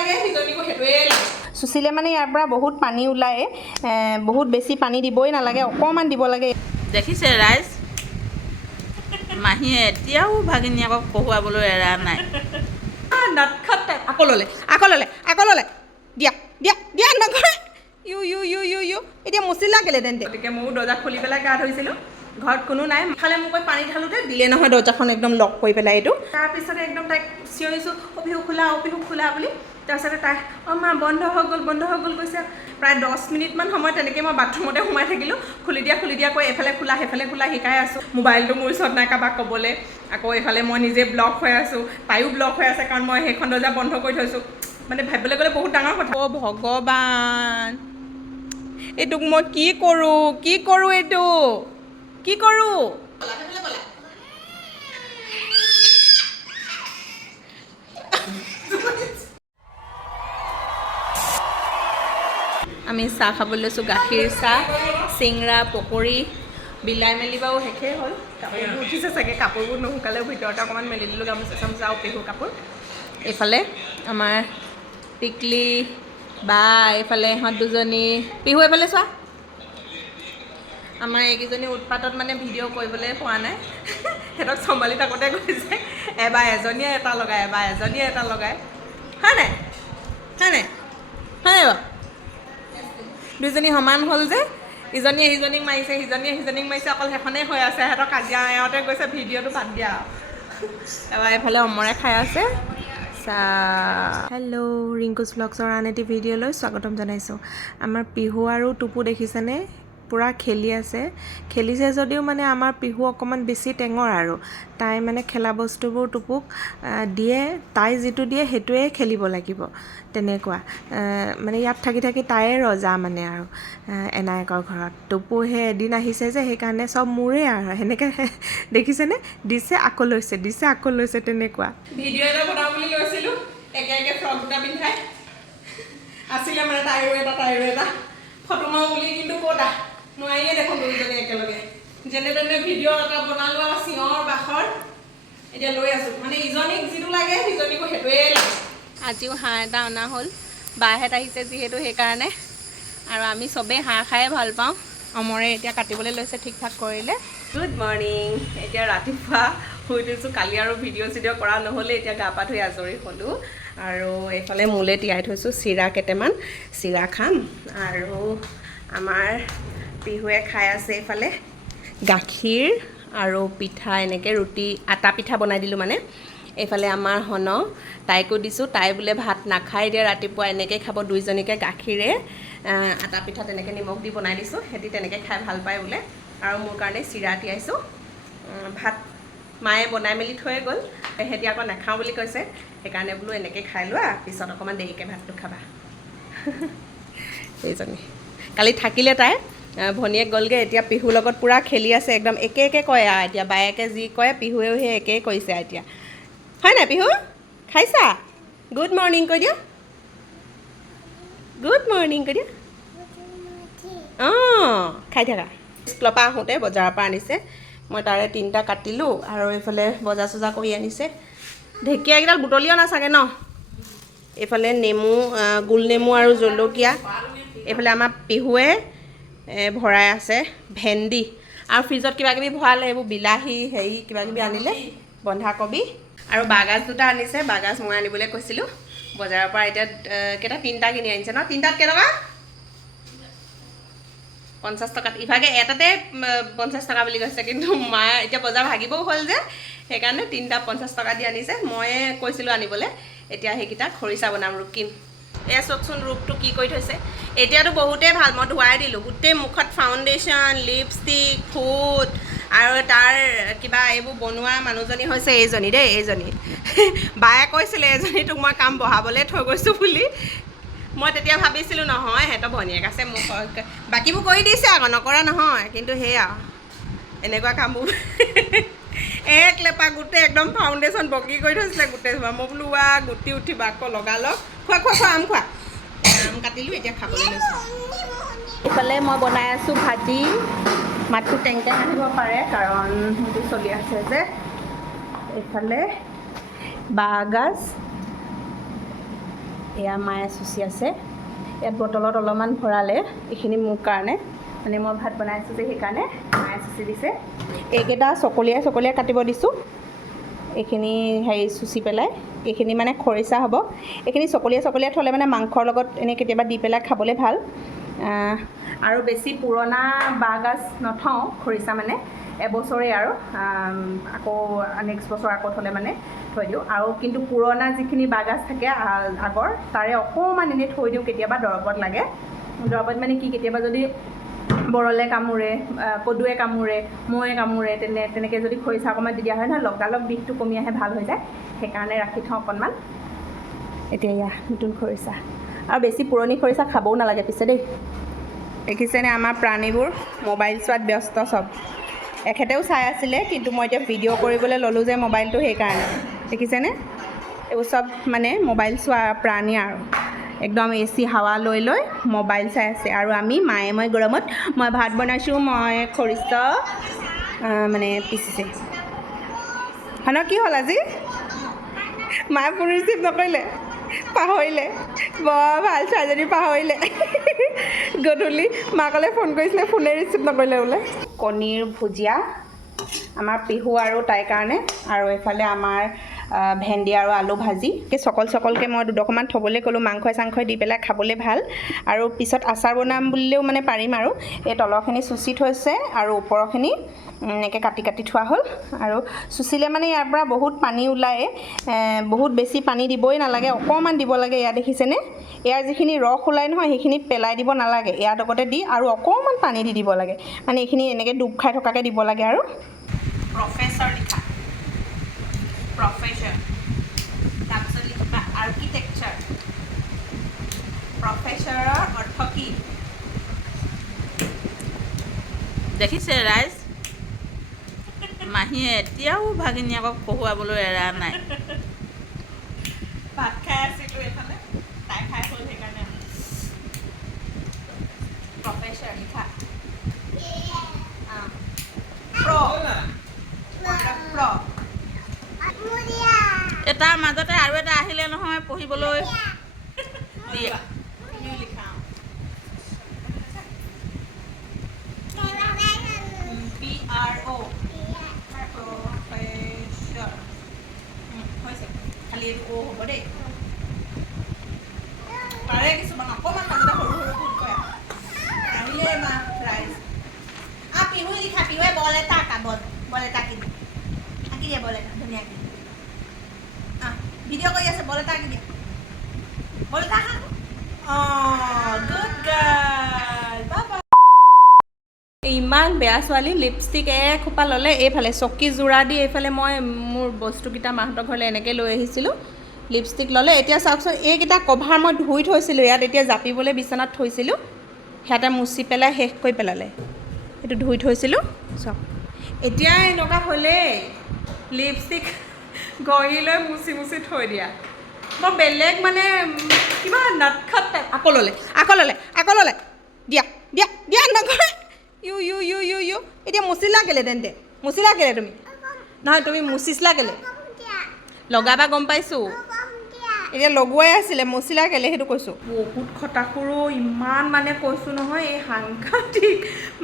লাগে সিজনীকো সেইটোৱে লাগে চুচিলে মানে ইয়াৰ পৰা বহুত পানী ওলায় বহুত বেছি পানী দিবই নালাগে অকণমান দিব লাগে দেখিছে ৰাইজ মাহীয়ে এতিয়াও ভাগিনীয়েকক পঢ়ুৱাবলৈ এৰা নাই নটখট আকৌ ল'লে দিয়া দিয়া দিয়া নকৰে ইউ এতিয়া মুচিলা কেলে তেন্তে গতিকে ময়ো দৰ্জা খুলি পেলাই গা ধুইছিলোঁ ঘৰত কোনো নাই খালে মোক পানী ঢালোতে দিলে নহয় দৰ্জাখন একদম লক কৰি পেলাই এইটো তাৰপিছতে একদম তাইক চিঞৰিছোঁ অপিহু খোলা বুলি তাৰপিছতে তাই মা বন্ধ হৈ গ'ল কৈছে প্ৰায় 10 মিনিটমান সময় তেনেকৈ মই বাথৰুমতে সোমাই থাকিলোঁ খুলি দিয়া কৈ এফালে খোলা সেইফালে খোলা শিকাই আছোঁ মোবাইলটো মোৰ ওচৰত নাই কাৰোবাক ক'বলৈ আকৌ এইফালে মই নিজে ব্লক হৈ আছোঁ তাইও ব্লক হৈ আছে কাৰণ মই সেইখন দৰ্জা বন্ধ কৰি থৈছোঁ মানে ভাবিবলৈ গ'লে বহুত ডাঙৰ কথা অ' ভগৱান এইটোক মই কি কৰোঁ এইটো কি কৰোঁ আমি চাহ খাবলৈ লৈছোঁ গাখীৰ চাহ চিংৰা পকৰি বিলাই মেলি বাৰু শেষেই হ'ল কাপোৰবোৰ উঠিছে চাগে কাপোৰবোৰ নুশুকালেও ভিতৰতে অকণমান মেলি দিলোঁ গামোচা চামোচা আৰু পেহু কাপোৰ এইফালে আমাৰ টিকলি বা এইফালে ইহঁত দুজনী পিহু এইফালে চোৱা আমাৰ এইকেইজনী উৎপাতত মানে ভিডিঅ' কৰিবলৈ পোৱা নাই সিহঁতক চম্ভালি থাকোঁতে গৈছে এবাৰ এজনীয়ে এটা লগায় হয় নাই বাৰু দুজনী সমান হ'ল যে ইজনীয়ে সিজনীক মাৰিছে অকল সেইখনেই হৈ আছে সিহঁতৰ কাজিয়া এওঁতে গৈছে ভিডিঅ'টো বাদ দিয়া এবাৰ এইফালে অমৰে খাই আছে হেল্ল' ৰিংকুজ ভ্লগছৰ আন এটি ভিডিঅ'লৈ স্বাগতম জনাইছোঁ আমাৰ পিহু আৰু টুপু দেখিছেনে পূৰা খেলিছে যদিও মানে আমাৰ পিহু অকণমান বেছি টেঙৰ আৰু তাই মানে খেলা বস্তুবোৰ টুপুক দিয়ে তাই যিটো দিয়ে সেইটোৱে খেলিব লাগিব তেনেকুৱা মানে ইয়াত থাকি তাইয়ে ৰজা মানে আৰু এনায়েকৰ ঘৰত টুপুহে এদিন আহিছে যে সেইকাৰণে চব মোৰে আৰু সেনেকৈ দেখিছেনে দিছে আকৌ লৈছে তেনেকুৱা ভিডিঅ' এটা বনাওঁ বুলি লৈছিলোঁ একে ফ্ৰক দুটা পিন্ধাই আছিলে মানে তাইৰো এটা ফটো মাৰো বুলি কিন্তু ক'তা নোৱাৰিয়ে দেখোন দুইজনী একেলগে যেনে তেনে ভিডিঅ' এটা বনালোঁ আৰু চিঞৰ বাখৰ এতিয়া লৈ আছোঁ মানে ইজনীক যিটো লাগে সিজনীকো সেইটোৱে লাগে আজিও হাঁহ এটা অনা হ'ল বাহঁত আহিছে যিহেতু সেইকাৰণে আৰু আমি চবেই হাঁহ খায়ে ভাল পাওঁ অমৰে এতিয়া কাটিবলৈ লৈছে ঠিক ঠাক কৰিলে গুড মৰ্ণিং এতিয়া ৰাতিপুৱা শুই দিছোঁ কালি আৰু ভিডিঅ' কৰা নহ'লে এতিয়া গা পা ধুই আজৰি হ'লোঁ আৰু এইফালে মোলে তিয়াই থৈছোঁ চিৰা কেইটামান চিৰা খাম আৰু আমাৰ পিহুৱে খাই আছে এইফালে গাখীৰ আৰু পিঠা এনেকৈ ৰুটি আটা পিঠা বনাই দিলোঁ মানে এইফালে আমাৰ হন তাইকো দিছোঁ তাই বোলে ভাত নাখায় এতিয়া ৰাতিপুৱা এনেকৈ খাব দুইজনীকে গাখীৰে আটা পিঠা তেনেকৈ নিমখ দি বনাই দিছোঁ সিহঁতি তেনেকৈ খাই ভাল পায় বোলে আৰু মোৰ কাৰণে চিৰা তিয়াইছোঁ ভাত মায়ে বনাই মেলি থৈ গ'ল সিহঁতি আকৌ নাখাওঁ বুলি কৈছে সেইকাৰণে বোলো এনেকৈ খাই লোৱা পিছত অকণমান দেৰিকৈ ভাতটো খাবা এইজনী কালি থাকিলে তাই ভনীয়েক গ'লগৈ এতিয়া পিহুৰ লগত পূৰা খেলি আছে একদম একে কয় আৰু এতিয়া বায়েকে যি কয় পিহুৱেও সেই একেই কৰিছে এতিয়া হয় নাই পিহু খাইছা গুড মৰ্ণিং কৈ দিয়া অঁ খাই থাকা স্কুলৰ পৰা আহোঁতে বজাৰৰ পৰা আনিছে মই তাৰে 3টা কাটিলোঁ আৰু এইফালে বজাৰ চজাৰ কৰি আনিছে ঢেকীয়াকেইডাল বুটলিও নাচাগে ন এইফালে নেমু গোল নেমু আৰু জলকীয়া এইফালে আমাৰ পিহুৱে ভৰাই আছে ভেন্দি আৰু ফ্ৰিজত কিবাকিবি ভৰালে এইবোৰ বিলাহী হেৰি কিবাকিবি আনিলে বন্ধাকবি আৰু বাগাজ দুটা আনিছে বাগাজ মই আনিবলৈ কৈছিলোঁ বজাৰৰ পৰা এতিয়া কেইটা 3টা কিনি আনিছে ন 3টাত কেইটকা 50 টকাত ইভাগে এটাতে 50 টকা বুলি কৈছে কিন্তু মায়ে এতিয়া বজাৰ ভাগিবও হ'ল যে সেইকাৰণে 3টা 50 টকা দি আনিছে মই কৈছিলোঁ আনিবলৈ এতিয়া সেইকেইটা খৰিচা বনাম ৰুকিম এয়া চাওকচোন ৰূপটো কি কৰি থৈছে এতিয়াতো বহুতেই ভাল মই ধুৱাই দিলোঁ গোটেই মুখত ফাউণ্ডেশ্যন লিপষ্টিক ফুট আৰু তাৰ কিবা এইবোৰ বনোৱা মানুহজনী হৈছে এইজনী বায়ে কৈছিলে এজনীটোক মই কাম বঢ়াবলৈ থৈ গৈছোঁ বুলি মই তেতিয়া ভাবিছিলোঁ নহয় সিহঁতৰ ভনীয়েক আছে মোক বাকীবোৰ কৰি দিছে আকৌ নকৰা নহয় কিন্তু সেয়া এনেকুৱা কামবোৰ এক লেপা গোটেই একদম ফাউণ্ডেশ্যন বগী কৰি থৈছিলে গোটেই মই বোলো গুটি উঠিবা আকৌ লগালগ খোৱা আম কাটিলোঁ এতিয়া খাবলৈ লৈছোঁ এইফালে মই বনাই আছোঁ ভাজি মাতটো টেংটেং আহিব পাৰে কাৰণ সেইটো চলি আছে যে এইফালে বাঁহগাজ এয়া মায়ে চুচি আছে, ইয়াত বটলত অলপমান ভৰালে, এইখিনি মোৰ কাৰণে, মানে মই ভাত বনাইছোঁ যে সেইকাৰণে মায়ে চুচি দিছে। এইকেইটা চকলীয়াই কাটিব দিছোঁ, এইখিনি হেৰি চুচি পেলাই, এইখিনি মানে খৰিচা হ'ব। এইখিনি চকলীয়াই থ'লে মানে মাংসৰ লগত এনেই কেতিয়াবা দি পেলাই খাবলৈ ভাল। আৰু বেছি পুৰণা বাঁহগাজ নথওঁ, খৰিচা মানে এবছৰেই আৰু আকৌ নেক্সট বছৰ আকৌ থ'লে মানে থৈ দিওঁ। আৰু কিন্তু পুৰণা যিখিনি বাঁহগাজ থাকে আগৰ, তাৰে অকণমান এনেই থৈ দিওঁ, কেতিয়াবা দৰবত লাগে। দৰবত মানে কি, কেতিয়াবা যদি বৰলে কামোৰে, কদুৱে কামোৰে, মৌৱে কামোৰে, তেনেকৈ যদি খৰিচা অকণমান দি দিয়া হয় নহয়, লগালগ বিষটো কমি আহে, ভাল হৈ যায়। সেইকাৰণে ৰাখি থওঁ অকণমান। এতিয়া এয়া নতুন খৰিচা, আৰু বেছি পুৰণি খৰিচা খাবও নালাগে পিছে দেই। দেখিছেনে আমাৰ প্ৰাণীবোৰ মোবাইল চোৱাত ব্যস্ত চব। এখেতেও চাই আছিলে, কিন্তু মই এতিয়া ভিডিঅ' কৰিবলৈ ল'লোঁ যে মোবাইলটো, সেইকাৰণে। দেখিছেনে, এইবোৰ চব মানে মোবাইল চোৱা প্ৰাণী আৰু একদম AC হাৱা লৈ লৈ মোবাইল চাই আছে। আৰু আমি মায়ে মই গৰমত, মই ভাত বনাইছোঁ, মই খৰিচা মানে পিচিছে। হানৰ কি হ'ল আজি? মায়ে ফোন ৰিচিভ নকৰিলে, পাহৰিলে। বৰ ভাল ছোৱালীজনী, পাহৰিলে। গধূলি মাকলৈ ফোন কৰিছিলে, ফোনে ৰিচিভ নকৰিলে বোলে। কণীৰ ভুজিয়া আমাৰ পিহু আৰু তাইৰ কাৰণে, আৰু এইফালে আমাৰ ভেন্দি আৰু আলু ভাজি। চকলকৈ মই দুডোখৰমান থ'বলৈ ক'লোঁ, মাংসই চাংসই দি পেলাই খাবলৈ ভাল। আৰু পিছত আচাৰ বনাম বুলিলেও মানে পাৰিম আৰু। এই তলৰখিনি চুচি থৈছে আৰু ওপৰখিনি এনেকৈ কাটি থোৱা হ'ল। আৰু চুচিলে মানে ইয়াৰ পৰা বহুত পানী ওলায়, বহুত বেছি পানী দিবই নালাগে, অকণমান দিব লাগে। ইয়াত দেখিছেনে, ইয়াৰ যিখিনি ৰস ওলায় নহয়, সেইখিনি পেলাই দিব নালাগে, ইয়াত লগতে দি আৰু অকণমান পানী দি দিব লাগে। মানে এইখিনি এনেকৈ ডুব খাই থকাকৈ দিব লাগে। আৰু প্ৰফেচৰ লিখা, প্ৰফেচৰ, তাৰপিছত লিখা আৰ্কিটেকচাৰ। প্ৰফেচৰৰ অৰ্থ কি? দেখিছে ৰাইজ, মাহীয়ে এতিয়াও ভাগিনীয়েকক পঢ়ুৱাবলৈ এৰা নাই। ভাত খাই আছিলোঁ এইফালে, তাই খাই হ'ল সেইকাৰণে। প্ৰফেচৰ লিখা, তাৰ মাজতে আৰু এটা আহিলে নহয় পঢ়িবলৈ দিয়ে। PRO, professor. হৈছে, খালি এইটো O হ'ব দেই। পাৰে কিছুমান অকণমান মাজতে সৰু ভুল কৰে। আহিলে মা ৰাইজ। পিহু লিখা, পিহুৱে বল এটা আঁকা, বল এটা আঁকি দিয়া, বল এটা ধুনীয়াকৈ। ভিডিঅ' কৰি আছে, বল এটা আঁকি দিয়া, বল এটা আঁকা। গুড গাৰ্ল, বাবা। ইমান বেয়া ছোৱালী, লিপষ্টিক এসোপা ল'লে। এইফালে চকী যোৰা দি এইফালে মই মোৰ বস্তুকেইটা মাহঁতৰ ঘৰলৈ এনেকৈ লৈ আহিছিলোঁ, লিপষ্টিক ল'লে। এতিয়া চাওকচোন, এইকেইটা কভাৰ মই ধুই থৈছিলোঁ ইয়াত, এতিয়া জাপিবলৈ বিচনাত থৈছিলোঁ, সিহঁতে মুচি পেলাই শেষ কৰি পেলালে। এইটো ধুই থৈছিলোঁ, চাওক এতিয়া এনেকুৱা হ'লেই, লিপষ্টিক গঢ়ি লৈ মুচি থৈ দিয়া। মই বেলেগ মানে কিবা নাটখাট টাইপ। আকৌ ল'লে, দিয়া নকৰে। ইউ এতিয়া মুচিলা কেলে তেন্তে? মুচিলা কেলে তুমি? নহয়, তুমি মুচিছিলা কেলে? লগাবা গম পাইছোঁ, এতিয়া লগোৱাই আছিলে, মুচিলা কেলে সেইটো কৈছোঁ। বহুত খটাসুৰো, ইমান মানে কৈছোঁ নহয়, এই সাংঘাতিক।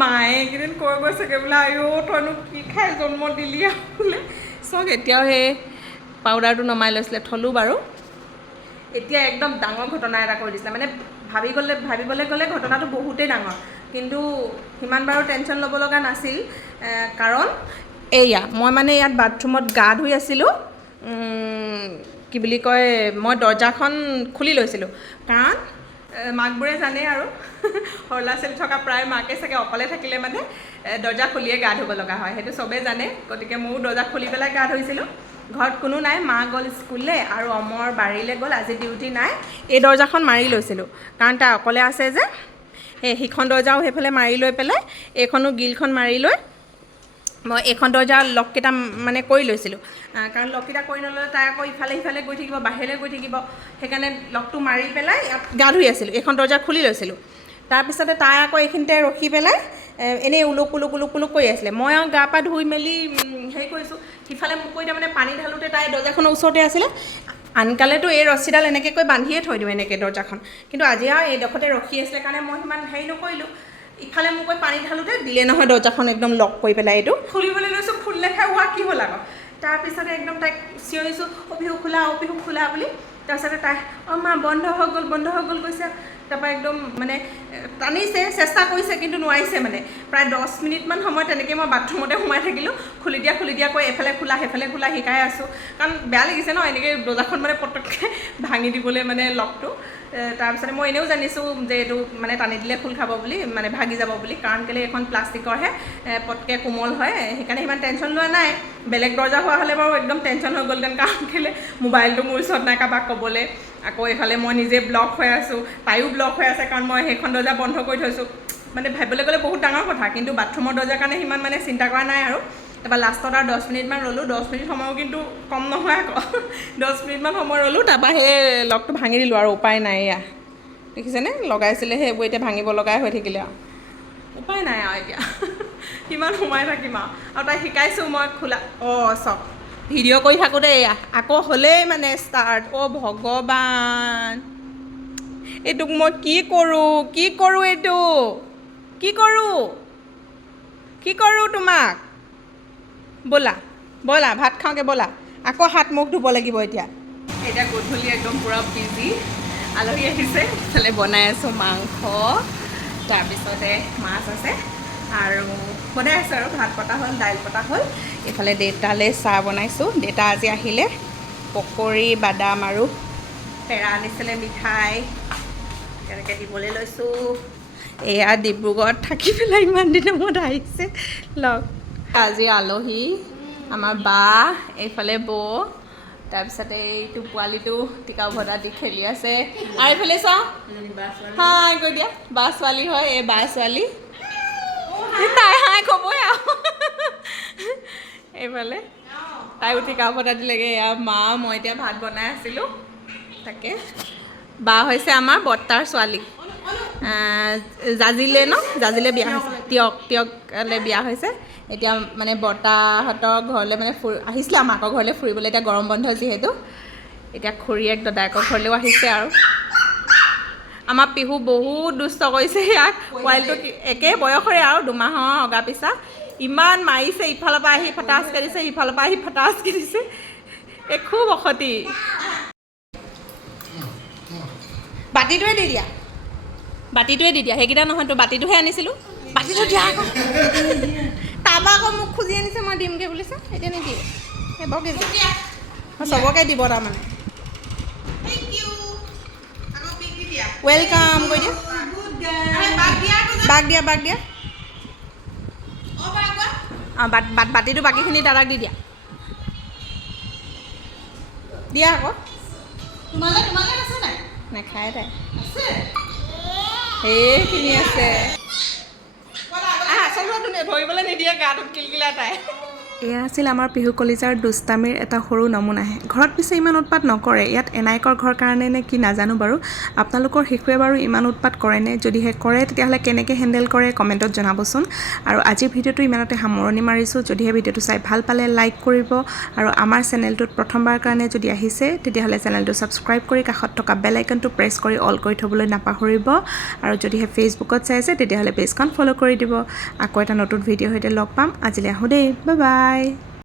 মায়ে এইকেইদিন কৈ গৈছেগৈ বোলে, আইঅ তইনো কি খাই জন্ম দিলি বোলে। চাওক এতিয়াও সেই পাউডাৰটো নমাই লৈছিলে, থলোঁ বাৰু। এতিয়া একদম ডাঙৰ ঘটনা এটা কৰি দিছিলে, মানে ভাবিবলৈ গ'লে ঘটনাটো বহুতেই ডাঙৰ, কিন্তু সিমান বাৰু টেনশ্যন ল'ব লগা নাছিল। কাৰণ এয়া মই মানে ইয়াত বাথৰুমত গা ধুই আছিলোঁ, কি বুলি কয়, মই দৰ্জাখন খুলি লৈছিলোঁ। কাৰণ মাকবোৰে জানে আৰু সৰু ল'ৰা ছোৱালী থকা প্ৰায় মাকে চাগে অকলে থাকিলে মানে দৰ্জা খুলিয়ে গা ধুব লগা হয়, সেইটো চবেই জানে। গতিকে ময়ো দৰ্জা খুলি পেলাই গা ধুইছিলোঁ। ঘৰত কোনো নাই, মা গ'ল স্কুললৈ আৰু অমৰ বাৰীলৈ গ'ল, আজি ডিউটি নাই। এই দৰ্জাখন মাৰি লৈছিলোঁ, কাৰণ তাই অকলে আছে যে। সিখন দৰ্জাও সেইফালে মাৰি লৈ পেলাই, এইখনো গিলখন মাৰি লৈ মই এইখন দৰ্জা লককেইটা মানে কৰি লৈছিলোঁ। কাৰণ লককেইটা কৰি নল'লে তাই আকৌ ইফালে সিফালে গৈ থাকিব, বাহিৰলৈ গৈ থাকিব, সেইকাৰণে লকটো মাৰি পেলাই ইয়াত গা ধুই আছিলোঁ, এইখন দৰ্জা খুলি লৈছিলোঁ। তাৰপিছতে তাই আকৌ এইখিনিতে ৰখি পেলাই এনেই উলুক কৰি আছিলে। মই আৰু গা পা ধুই মেলি হেৰি কৰিছোঁ, সিফালে মোক কৈ তাৰমানে পানী ঢালোঁতে তাই দৰ্জাখনৰ ওচৰতে আছিলে। আনকালেতো এই ৰছীডাল এনেকৈ কৈ বান্ধিয়ে থৈ দিওঁ এনেকৈ দৰ্জাখন কিন্তু আজি আৰু এইডোখৰতে ৰখি আছিলে কাৰণে মই সিমান হেৰি নকৰিলোঁ ইফালে মোক কৈ পানী ঢালোঁতে দিলে নহয় দৰ্জাখন একদম লক কৰি পেলাই এইটো খুলিবলৈ লৈছোঁ ফুল লেখাই হোৱা কি হ'ল আকৌ তাৰপিছতে একদম তাইক চিঞৰিছোঁ অভিহু খোলা বুলি তাৰপিছতে তাই মা বন্ধ হৈ গ'ল কৈছে তাৰপৰা একদম মানে টানিছে চেষ্টা কৰিছে কিন্তু নোৱাৰিছে মানে প্ৰায় 10 মিনিটমান সময় তেনেকৈ মই বাথৰুমতে সোমাই থাকিলোঁ খুলি দিয়া কৈ এফালে খোলা সেইফালে খোলা শিকাই আছোঁ কাৰণ বেয়া লাগিছে ন এনেকৈ দৰ্জাখন মানে পটককৈ ভাঙি দিবলৈ মানে লকটো তাৰপিছতে মই এনেও জানিছোঁ যে এইটো মানে টানি দিলে খোল খাব বুলি মানে ভাগি যাব বুলি কাৰণ কেলৈ এখন প্লাষ্টিকৰহে পটকৈ কোমল হয় সেইকাৰণে ইমান টেনশ্যন লোৱা নাই বেলেগ দৰ্জা হোৱা হ'লে বাৰু একদম টেনশ্যন হৈ গ'লহেঁতেন কাৰণ কেলৈ মোবাইলটো মোৰ ওচৰত নাই কাৰোবাক ক'বলৈ আকৌ এইফালে মই নিজে ব্লক হৈ আছোঁ তাইও ব্লক হৈ আছে কাৰণ মই সেইখন দৰ্জা বন্ধ কৰি থৈছোঁ মানে ভাবিবলৈ গ'লে বহুত ডাঙৰ কথা কিন্তু বাথৰুমৰ দৰ্জাৰ কাৰণে সিমান মানে চিন্তা কৰা নাই আৰু তাৰপৰা লাষ্টত আৰু 10 মিনিটমান ৰ'লোঁ 10 মিনিট সময়ো কিন্তু কম নহয় আকৌ 10 মিনিটমান সময় ৰ'লোঁ তাৰপৰা সেই লকটো ভাঙি দিলোঁ আৰু উপায় নাই এয়া দেখিছেনে লগাইছিলে সেইবোৰ এতিয়া ভাঙিব লগাই হৈ থাকিলে আৰু উপায় নাই আৰু এতিয়া কিমান সোমাই থাকিম আৰু তাই শিকাইছোঁ মই খোলা চক ভিডিঅ' কৰি থাকোঁতে এয়া আকৌ হ'লেই মানে ষ্টাৰ্ট ভগৱান এইটোক মই কি কৰোঁ এইটো কি কৰোঁ তোমাক ব'লা ভাত খাওঁগৈ ব'লা আকৌ হাত মুখ ধুব লাগিব এতিয়া গধূলি একদম পূৰা বিজি আলহী আহিছে ইফালে বনাই আছোঁ মাংস তাৰপিছতে মাছ আছে আৰু বনাই আছোঁ আৰু ভাত পতা হ'ল দাইল পতা হ'ল এইফালে দেউতালৈ চাহ বনাইছোঁ দেউতা আজি আহিলে পকৰি বাদাম আৰু পেৰা আনিছিলে মিঠাই তেনেকৈ দিবলৈ লৈছোঁ এয়া ডিব্ৰুগড়ত থাকি পেলাই ইমান দিনৰ মূৰত আহিছে লগ আজি আলহী আমাৰ বা এইফালে বৌ তাৰপিছতে এইটো পোৱালিটো টিকা ভদা দি খেলি আছে আৰু এইফালে চাওঁ হাই কৈ দিয়া বা ছোৱালী হয় এই বা ছোৱালী তাই হাই ক'বই আৰু এইফালে তাইও টিকা ভদা দিলেগৈ এয়া মা মই এতিয়া ভাত বনাই আছিলোঁ তাকে বা হৈছে আমাৰ বৰ্তাৰ ছোৱালী জাজিলে জাজিলে বিয়া হৈছে তিয়কলৈ বিয়া হৈছে এতিয়া মানে বৰ্তাহঁতৰ ঘৰলৈ মানে আহিছিলে আমাকৰ ঘৰলৈ ফুৰিবলৈ এতিয়া গৰম বন্ধ যিহেতু এতিয়া খুৰীয়েক দদায়েকৰ ঘৰলৈও আহিছে আৰু আমাৰ পিহু বহুত দুষ্ট কৰিছে ইয়াক পোৱালিটো একে বয়সৰে আৰু 2 মাহৰ অগা পিছা ইমান মাৰিছে ইফালৰ পৰা আহি ফটাচকৈ দিছে সিফালৰ পৰা আহি ফটাচকৈ দিছে খুব অসতি বাতিটোৱে দি দিয়া সেইকেইটা নহয়তো বাতিটোহে আনিছিলোঁ বাতিটো দিয়া আকৌ তাৰপৰা আকৌ মোক খুজি আনিছে মই দিমগৈ বুলিছে এতিয়া নিদিয়ে সেইবৰকে চবকে দিব তাৰমানে ৱেলকাম কৈ দিয়া বাক দিয়া বাতিটো বাকীখিনি দাদাক দি দিয়া আকৌ তোমালৈ আছে নাই নাখায় তাই সেইখিনি আছে ধৰিবলৈ নিদিয়ে গাটোত কিলকিলা তাই এয়া আছিল আমাৰ পিহু কলিজাৰ দুষ্টামিৰ এটা সৰু নমুনাহে ঘৰত পিছে ইমান উৎপাত নকৰে ইয়াত এনাইকৰ ঘৰ কাৰণে নে কি নাজানো বাৰু আপোনালোকৰ শিশুৱে বাৰু ইমান উৎপাত কৰেনে যদিহে কৰে তেতিয়াহ'লে কেনেকৈ হেণ্ডেল কৰে কমেণ্টত জনাবচোন আৰু আজিৰ ভিডিঅ'টো ইমানতে সামৰণি মাৰিছোঁ যদিহে ভিডিঅ'টো চাই ভাল পালে লাইক কৰিব আৰু আমাৰ চেনেলটোত প্ৰথমবাৰ কাৰণে যদি আহিছে তেতিয়াহ'লে চেনেলটো ছাবস্ক্ৰাইব কৰি কাষত থকা বেল আইকনটো প্ৰেছ কৰি অল কৰি থ'বলৈ নাপাহৰিব আৰু যদিহে ফেচবুকত চাই আছে তেতিয়াহ'লে পেজখন ফ'ল' কৰি দিব আকৌ এটা নতুন ভিডিঅ' সৈতে লগ পাম আজিলৈ আহোঁ দেই বাই বাই